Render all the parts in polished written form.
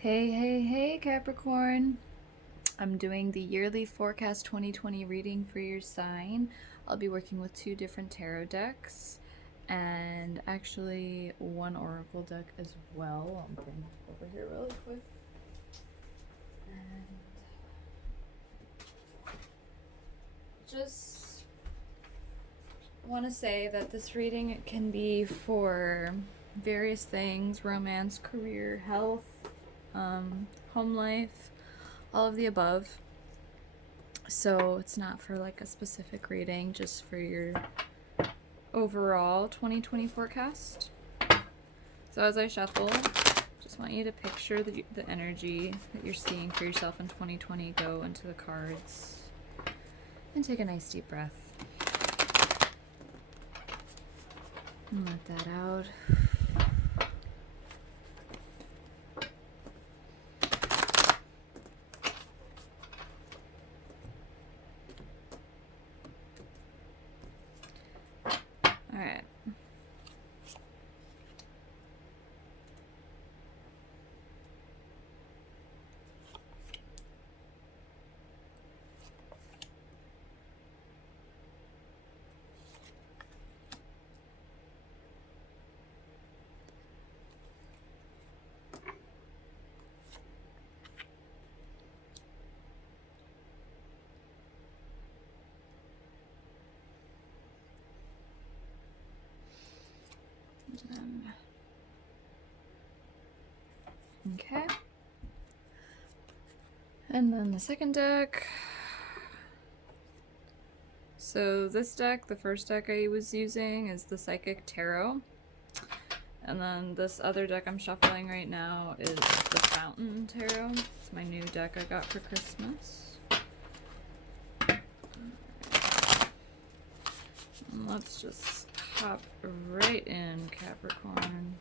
Hey, hey, hey, Capricorn. I'm doing the yearly forecast 2020 reading for your sign. I'll be working with two different tarot decks and actually one oracle deck as well. I'll bring it over here really quick. And just want to say that this reading can be for various things: romance, career, health, home life, all of the above. So it's not for like a specific reading, just for your overall 2020 forecast. So as I shuffle, just want you to picture the energy that you're seeing for yourself in 2020 go into the cards and take a nice deep breath and let that out. All right. Okay. And then the second deck. So this deck, the first deck I was using, is the Psychic Tarot. And then this other deck I'm shuffling right now is the Fountain Tarot. It's my new deck I got for Christmas. And let's just hop right in, Capricorn.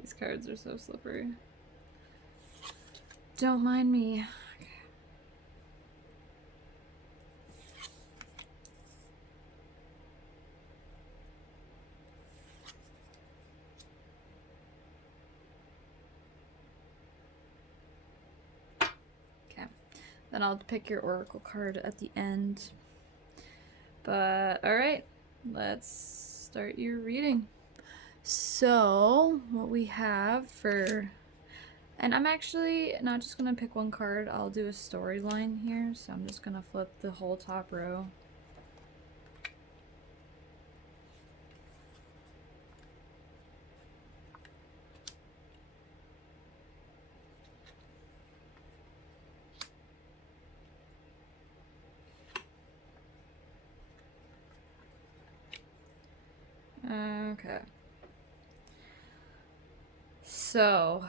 These cards are so slippery. Don't mind me. Okay. Then I'll pick your oracle card at the end. But alright, let's start your reading. So, what we have for... And I'm actually not just going to pick one card, I'll do a storyline here. So I'm just going to flip the whole top row. Okay. So,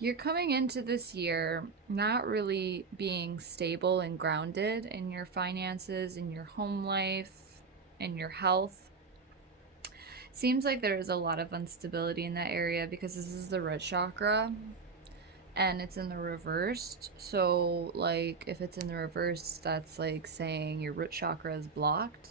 you're coming into this year not really being stable and grounded in your finances, in your home life, in your health. Seems like there is a lot of instability in that area because this is the root chakra and it's in the reversed. So, like, if it's in the reverse, that's like saying your root chakra is blocked,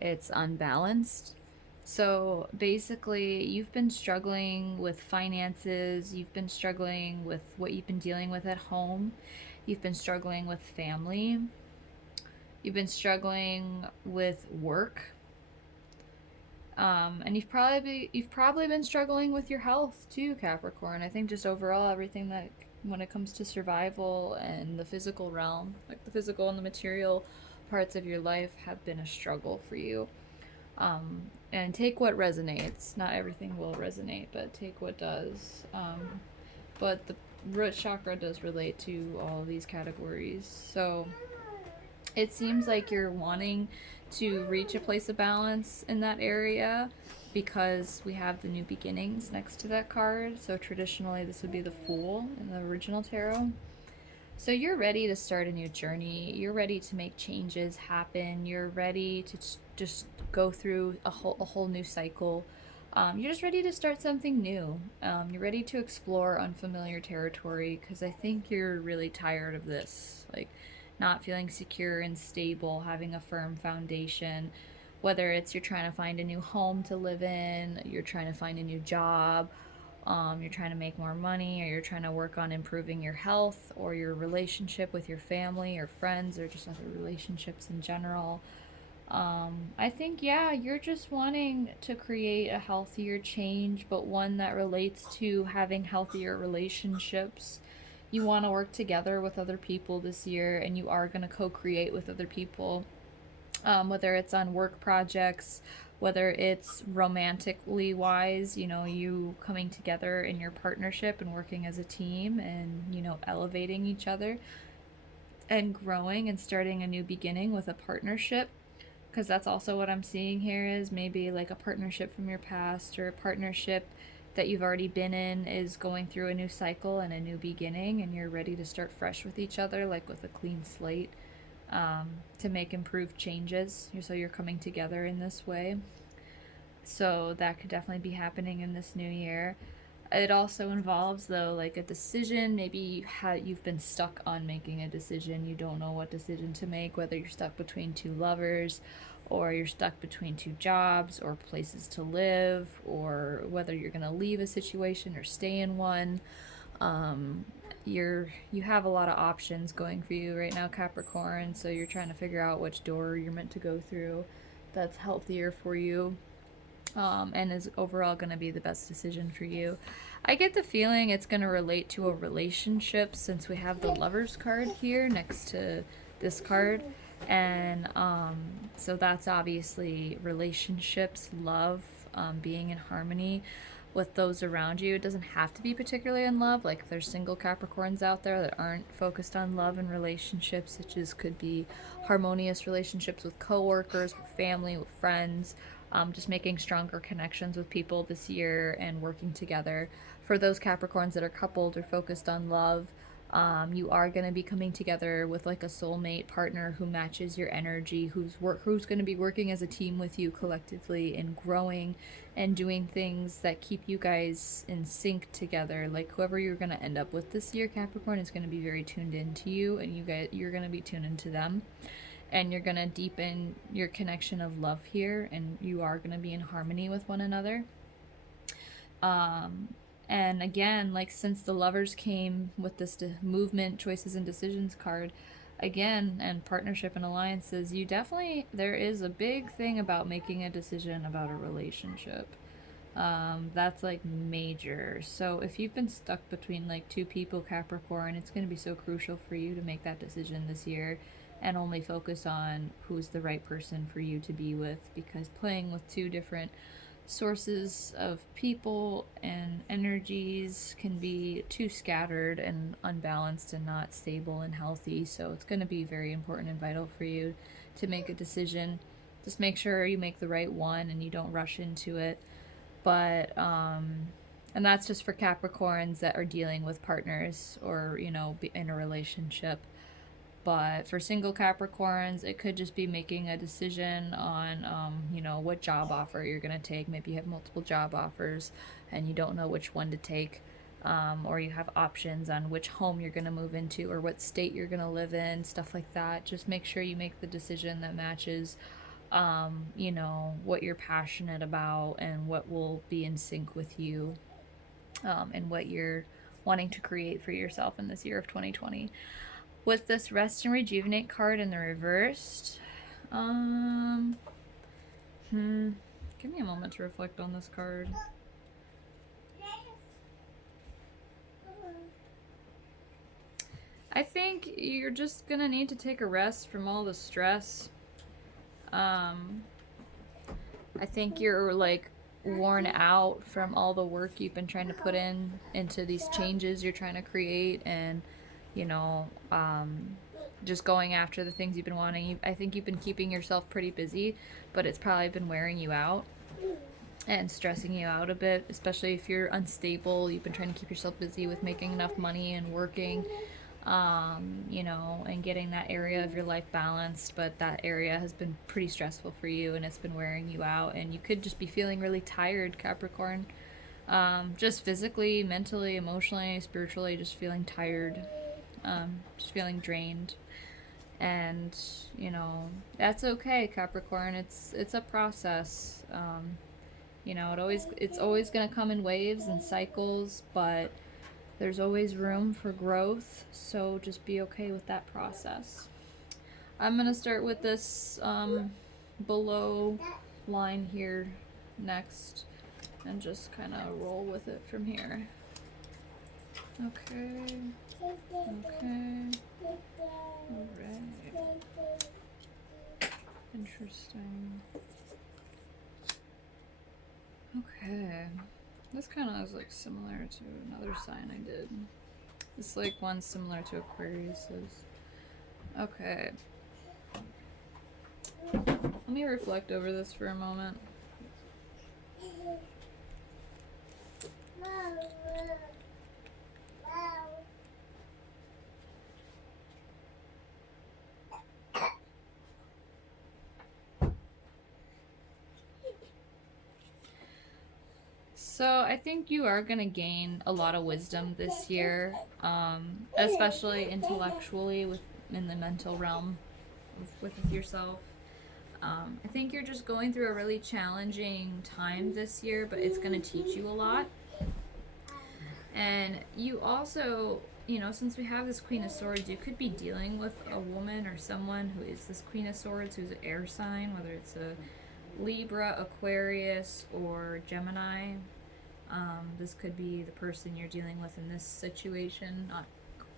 it's unbalanced. So basically, you've been struggling with finances, you've been struggling with what you've been dealing with at home, you've been struggling with family, you've been struggling with work, and you've probably been struggling with your health too, Capricorn. I think just overall everything that when it comes to survival and the physical realm, like the physical and the material parts of your life, have been a struggle for you. And take what resonates. Not everything will resonate, but take what does. But the root chakra does relate to all of these categories. So it seems like you're wanting to reach a place of balance in that area because we have the new beginnings next to that card. So traditionally this would be the Fool in the original tarot. So you're ready to start a new journey. You're ready to make changes happen. You're ready to just go through a whole new cycle. You're just ready to start something new. You're ready to explore unfamiliar territory because I think you're really tired of this, like not feeling secure and stable, having a firm foundation. Whether it's you're trying to find a new home to live in, you're trying to find a new job, you're trying to make more money, or you're trying to work on improving your health or your relationship with your family or friends or just other relationships in general. I think, yeah, you're just wanting to create a healthier change, but one that relates to having healthier relationships. You want to work together with other people this year, and you are going to co create with other people, whether it's on work projects, whether it's romantically wise, you coming together in your partnership and working as a team and, elevating each other and growing and starting a new beginning with a partnership. Because that's also what I'm seeing here is maybe like a partnership from your past or a partnership that you've already been in is going through a new cycle and a new beginning, and you're ready to start fresh with each other, like with a clean slate, to make improved changes. So you're coming together in this way. So that could definitely be happening in this new year. It also involves, though, like a decision. Maybe you've been stuck on making a decision. You don't know what decision to make, whether you're stuck between two lovers, or you're stuck between two jobs, or places to live, or whether you're going to leave a situation or stay in one. Um, you have a lot of options going for you right now, Capricorn. So you're trying to figure out which door you're meant to go through that's healthier for you, and is overall going to be the best decision for you. I get the feeling it's going to relate to a relationship since we have the Lovers card here next to this card. And so that's obviously relationships, love, being in harmony with those around you. It doesn't have to be particularly in love. Like there's single Capricorns out there that aren't focused on love and relationships. It just could be harmonious relationships with coworkers, with family, with friends, just making stronger connections with people this year and working together. For those Capricorns that are coupled or focused on love, you are going to be coming together with like a soulmate partner who matches your energy, who's going to be working as a team with you collectively and growing and doing things that keep you guys in sync together. Like whoever you're going to end up with this year, Capricorn, is going to be very tuned into you, and you're going to be tuned into them, and you're going to deepen your connection of love here, and you are going to be in harmony with one another. And again, like since the Lovers came with this movement, choices, and decisions card, again, and partnership and alliances, there is a big thing about making a decision about a relationship. That's like major. So if you've been stuck between like two people, Capricorn, it's going to be so crucial for you to make that decision this year and only focus on who's the right person for you to be with, because playing with two different sources of people and energies can be too scattered and unbalanced and not stable and healthy. So it's going to be very important and vital for you to make a decision. Just make sure you make the right one and you don't rush into it. But and that's just for Capricorns that are dealing with partners or in a relationship. But for single Capricorns, it could just be making a decision on, what job offer you're going to take. Maybe you have multiple job offers and you don't know which one to take. Or you have options on which home you're going to move into or what state you're going to live in, stuff like that. Just make sure you make the decision that matches, what you're passionate about and what will be in sync with you, and what you're wanting to create for yourself in this year of 2020. With this Rest and Rejuvenate card in the reversed, give me a moment to reflect on this card. I think you're just gonna need to take a rest from all the stress. I think you're like worn out from all the work you've been trying to put into these changes you're trying to create, and just going after the things you've been wanting. I think you've been keeping yourself pretty busy, but it's probably been wearing you out and stressing you out a bit, especially if you're unstable. You've been trying to keep yourself busy with making enough money and working. and getting that area of your life balanced, but that area has been pretty stressful for you and it's been wearing you out, and you could just be feeling really tired, Capricorn. Just physically, mentally, emotionally, spiritually, just feeling tired, just feeling drained. And, that's okay, Capricorn. It's a process. It's always going to come in waves and cycles, but there's always room for growth, so just be okay with that process. I'm going to start with this below line here next and just kind of roll with it from here. Okay. Okay. Alright. Interesting. Okay. This kind of is like similar to another sign I did. It's like one similar to Aquarius's. Okay. Let me reflect over this for a moment. So I think you are going to gain a lot of wisdom this year, especially intellectually in the mental realm with yourself. I think you're just going through a really challenging time this year, but it's going to teach you a lot. And you also, since we have this Queen of Swords, you could be dealing with a woman or someone who is this Queen of Swords, who's an air sign, whether it's a Libra, Aquarius, or Gemini. This could be the person you're dealing with in this situation. Not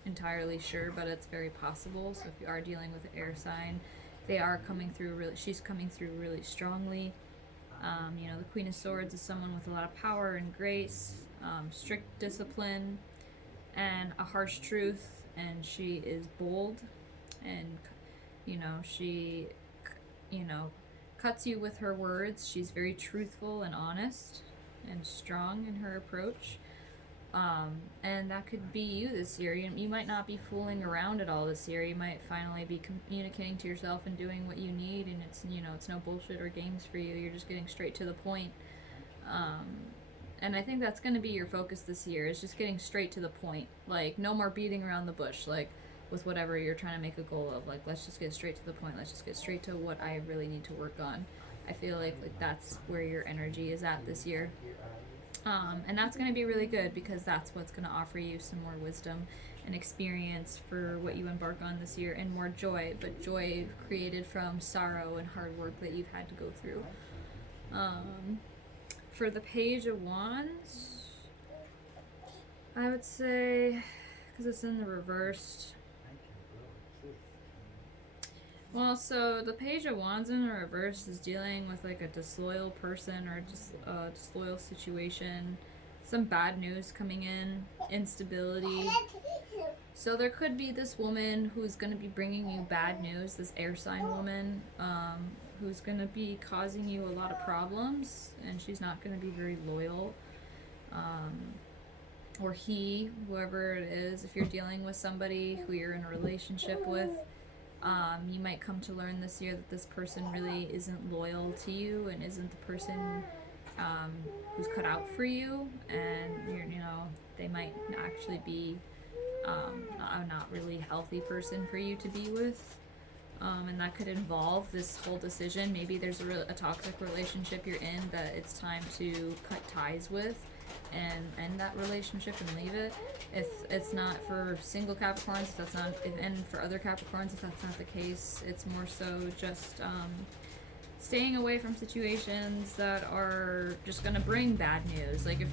entirely sure, but it's very possible. So if you are dealing with an air sign, she's coming through really strongly. The Queen of Swords is someone with a lot of power and grace, strict discipline, and a harsh truth, and she is bold, and, she, cuts you with her words. She's very truthful and honest and strong in her approach. And that could be you this year. You might not be fooling around at all this year. You might finally be communicating to yourself and doing what you need, and it's no bullshit or games for you. You're just getting straight to the point. And I think that's going to be your focus this year, is just getting straight to the point. Like, no more beating around the bush, like, with whatever you're trying to make a goal of. Like, let's just get straight to the point. Let's just get straight to what I really need to work on. I feel like that's where your energy is at this year. And that's going to be really good, because that's what's going to offer you some more wisdom and experience for what you embark on this year, and more joy, but joy created from sorrow and hard work that you've had to go through. For the Page of Wands, I would say, because it's in the reversed. Well, so the Page of Wands in the reverse is dealing with like a disloyal person or just a disloyal situation, some bad news coming in, instability. So there could be this woman who's going to be bringing you bad news, this air sign woman, who's going to be causing you a lot of problems, and she's not going to be very loyal. Or whoever it is, if you're dealing with somebody who you're in a relationship with, you might come to learn this year that this person really isn't loyal to you and isn't the person who's cut out for you, and they might actually be a not really healthy person for you to be with. And that could involve this whole decision. Maybe there's a toxic relationship you're in that it's time to cut ties with and end that relationship and leave it. If it's not for single Capricorns, and for other Capricorns, if that's not the case, it's more so just staying away from situations that are just going to bring bad news. Like, if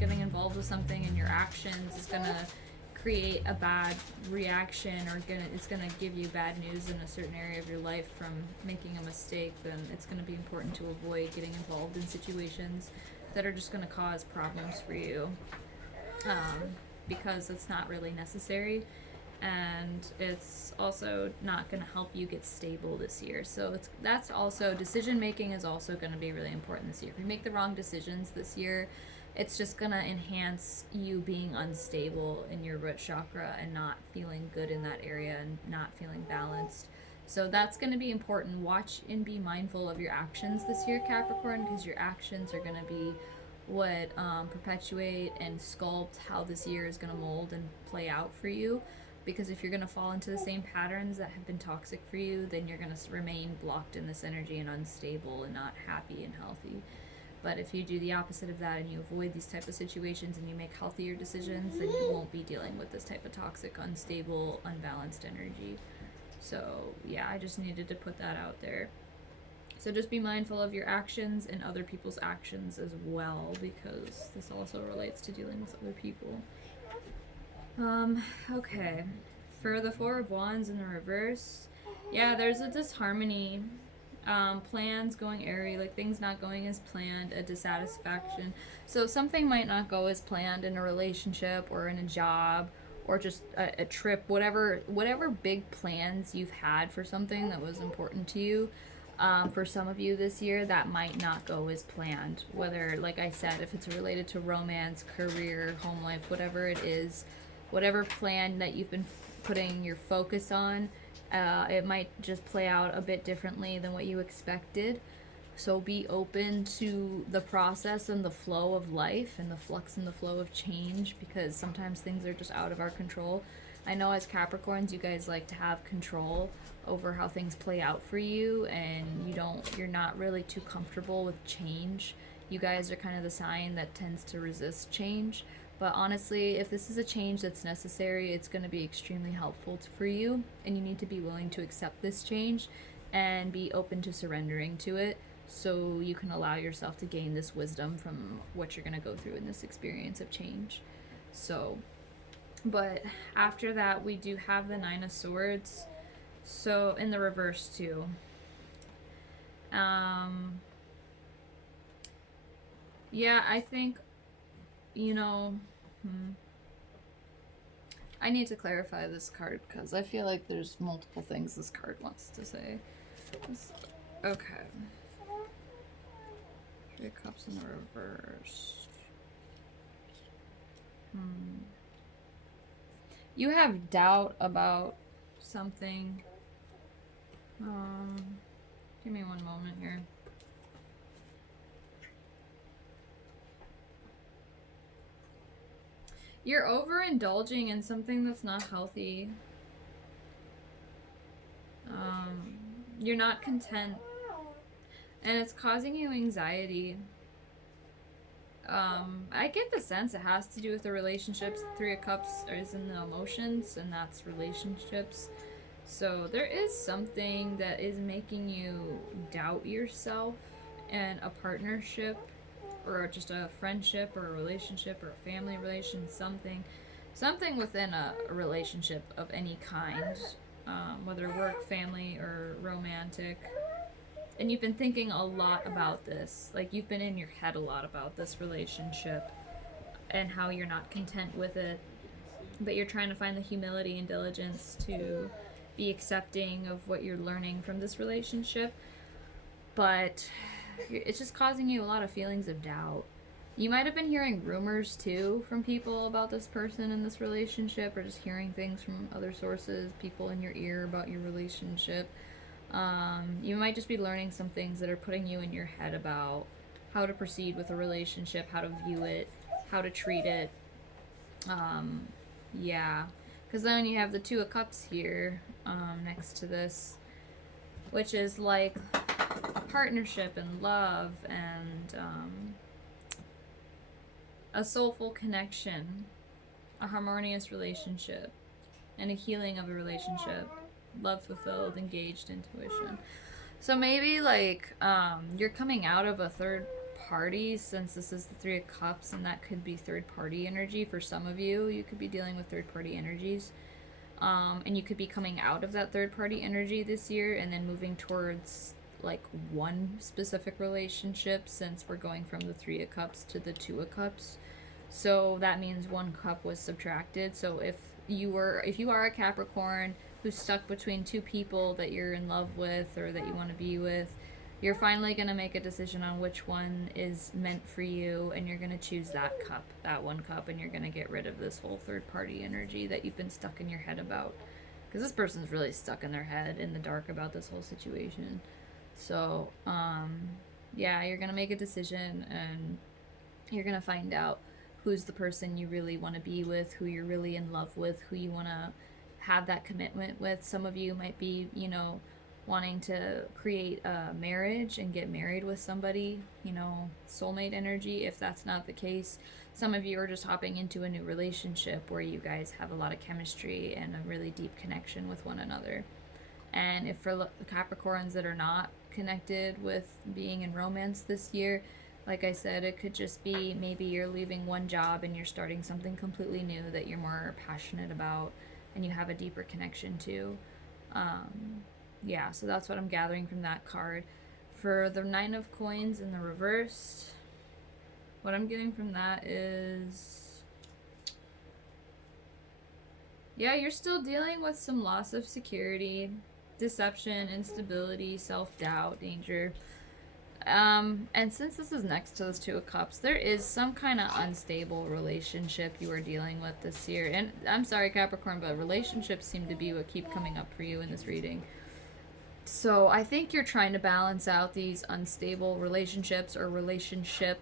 getting involved with something and your actions is going to create a bad reaction, or it's going to give you bad news in a certain area of your life from making a mistake, then it's going to be important to avoid getting involved in situations that are just going to cause problems for you, because it's not really necessary, and it's also not going to help you get stable this year. So that's also, decision making is also going to be really important this year. If you make the wrong decisions this year, It's just gonna enhance you being unstable in your root chakra and not feeling good in that area and not feeling balanced. So that's going to be important. Watch and be mindful of your actions this year, Capricorn, because your actions are going to be what perpetuate and sculpt how this year is going to mold and play out for you. Because if you're going to fall into the same patterns that have been toxic for you, then you're going to remain blocked in this energy and unstable and not happy and healthy. But if you do the opposite of that and you avoid these type of situations and you make healthier decisions, then you won't be dealing with this type of toxic, unstable, unbalanced energy. So yeah, I just needed to put that out there. So just be mindful of your actions and other people's actions as well, because this also relates to dealing with other people. Okay. For the Four of Wands in the reverse, yeah, there's a disharmony. Plans going airy, like things not going as planned, a dissatisfaction. So something might not go as planned in a relationship or in a job or just a trip, whatever big plans you've had for something that was important to you. For some of you this year, that might not go as planned. Whether, like I said, if it's related to romance, career, home life, whatever it is, whatever plan that you've been putting your focus on, it might just play out a bit differently than what you expected. So be open to the process and the flow of life and the flux and the flow of change, because sometimes things are just out of our control. I know as Capricorns, you guys like to have control over how things play out for you, and you're not really too comfortable with change. You guys are kind of the sign that tends to resist change. But honestly, if this is a change that's necessary, it's going to be extremely helpful for you, and you need to be willing to accept this change and be open to surrendering to it, so you can allow yourself to gain this wisdom from what you're going to go through in this experience of change. So, but after that, we do have the Nine of Swords, so in the reverse too. Yeah, I think, you know, I need to clarify this card because I feel like there's multiple things this card wants to say. Okay. Three of Cups in the reverse. You have doubt about something. Give me one moment here. You're overindulging in something that's not healthy. You're not content. And it's causing you anxiety. I get the sense it has to do with the relationships. Three of Cups is in the emotions, and that's relationships. So there is something that is making you doubt yourself and a partnership, or just a friendship, or a relationship, or a family relation, something within a relationship of any kind, whether work, family, or romantic. And you've been thinking a lot about this. Like, you've been in your head a lot about this relationship and how you're not content with it, but you're trying to find the humility and diligence to be accepting of what you're learning from this relationship. But it's just causing you a lot of feelings of doubt. You might have been hearing rumors too from people about this person in this relationship, or just hearing things from other sources, people in your ear about your relationship. You might just be learning some things that are putting you in your head about how to proceed with a relationship, how to view it, how to treat it. Yeah. Because then you have the Two of Cups here, next to this, which is like a partnership and love and a soulful connection, a harmonious relationship, and a healing of a relationship, love fulfilled, engaged, intuition. So maybe like you're coming out of a third party, since this is the Three of Cups, and that could be third party energy for some of you. You could be dealing with third party energies. And you could be coming out of that third party energy this year and then moving towards like one specific relationship, since we're going from the Three of Cups to the Two of Cups. So that means one cup was subtracted. So if you are a Capricorn who's stuck between two people that you're in love with or that you want to be with, You're finally going to make a decision on which one is meant for you, and you're going to choose that cup, that one cup, and you're going to get rid of this whole third party energy that you've been stuck in your head about. Because this person's really stuck in their head in the dark about this whole situation. So, yeah, you're going to make a decision, and you're going to find out who's the person you really want to be with, who you're really in love with, who you want to have that commitment with. Some of you might be, you know, wanting to create a marriage and get married with somebody, you know, soulmate energy. If that's not the case, some of you are just hopping into a new relationship where you guys have a lot of chemistry and a really deep connection with one another. And if for the Capricorns that are not connected with being in romance this year, like I said, it could just be maybe you're leaving one job and you're starting something completely new that you're more passionate about and you have a deeper connection to. Yeah, so that's what I'm gathering from that card. For the Nine of Coins in the reverse, what I'm getting from that is, yeah, you're still dealing with some loss of security, deception, instability, self-doubt, danger. And since this is next to those Two of Cups, there is some kind of unstable relationship you are dealing with this year. And I'm sorry, Capricorn, but relationships seem to be what keep coming up for you in this reading. So I think you're trying to balance out these unstable relationships or relationship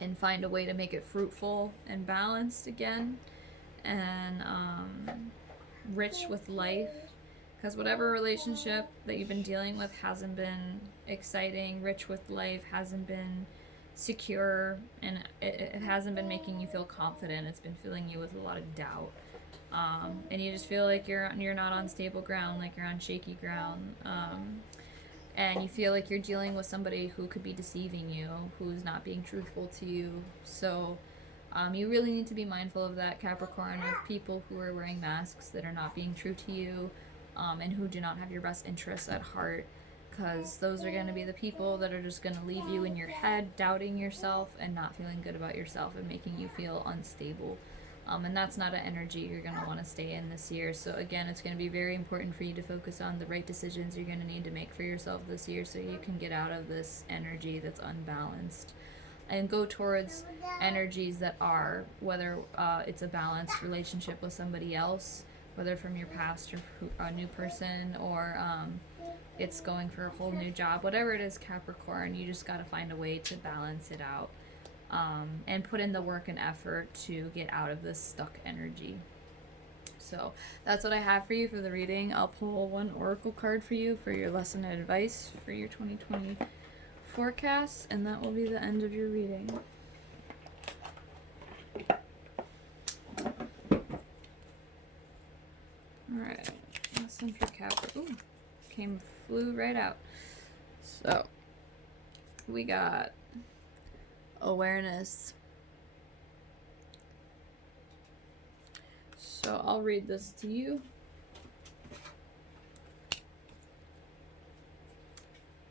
and find a way to make it fruitful and balanced again and rich with life. Because whatever relationship that you've been dealing with hasn't been exciting, rich with life, hasn't been secure, and it hasn't been making you feel confident. It's been filling you with a lot of doubt. And you just feel like you're not on stable ground, like you're on shaky ground. And you feel like you're dealing with somebody who could be deceiving you, who's not being truthful to you. So you really need to be mindful of that, Capricorn, of people who are wearing masks that are not being true to you. And who do not have your best interests at heart, because those are going to be the people that are just going to leave you in your head, doubting yourself and not feeling good about yourself and making you feel unstable. And that's not an energy you're going to want to stay in this year. So again, it's going to be very important for you to focus on the right decisions you're going to need to make for yourself this year so you can get out of this energy that's unbalanced and go towards energies that are, whether it's a balanced relationship with somebody else, whether from your past or a new person, or it's going for a whole new job. Whatever it is, Capricorn, you just got to find a way to balance it out and put in the work and effort to get out of this stuck energy. So that's what I have for you for the reading. I'll pull one oracle card for you for your lesson and advice for your 2020 forecast, and that will be the end of your reading. Alright, lesson for Capricorn. Ooh, flew right out. So, we got awareness. So, I'll read this to you.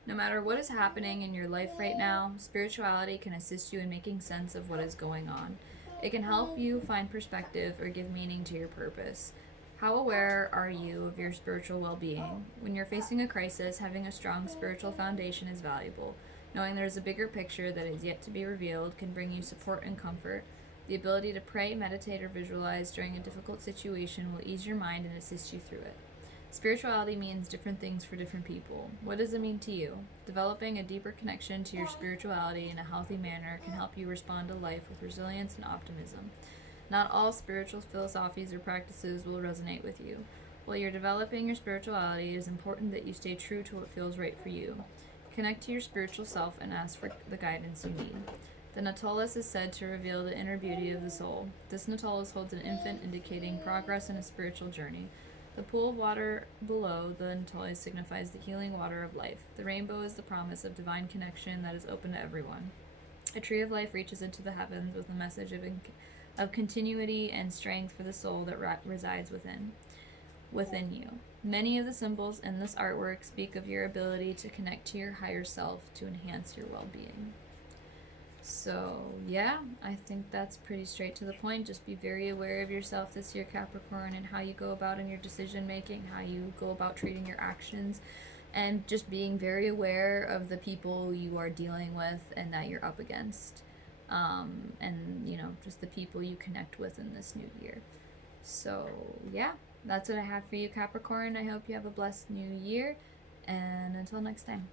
No matter what is happening in your life right now, spirituality can assist you in making sense of what is going on. It can help you find perspective or give meaning to your purpose. How aware are you of your spiritual well-being? When you're facing a crisis, having a strong spiritual foundation is valuable. Knowing there's a bigger picture that is yet to be revealed can bring you support and comfort. The ability to pray, meditate, or visualize during a difficult situation will ease your mind and assist you through it. Spirituality means different things for different people. What does it mean to you? Developing a deeper connection to your spirituality in a healthy manner can help you respond to life with resilience and optimism. Not all spiritual philosophies or practices will resonate with you. While you're developing your spirituality, it is important that you stay true to what feels right for you. Connect to your spiritual self and ask for the guidance you need. The Nautilus is said to reveal the inner beauty of the soul. This Nautilus holds an infant, indicating progress in a spiritual journey. The pool of water below the Nautilus signifies the healing water of life. The rainbow is the promise of divine connection that is open to everyone. A tree of life reaches into the heavens with a message of continuity and strength for the soul that resides within you. Many of the symbols in this artwork speak of your ability to connect to your higher self to enhance your well-being. So, yeah, I think that's pretty straight to the point. Just be very aware of yourself this year, Capricorn, and how you go about in your decision making, how you go about treating your actions. and just being very aware of the people you are dealing with and that you're up against. And, you know, just the people you connect with in this new year. So, yeah, that's what I have for you, Capricorn. I hope you have a blessed new year. And until next time.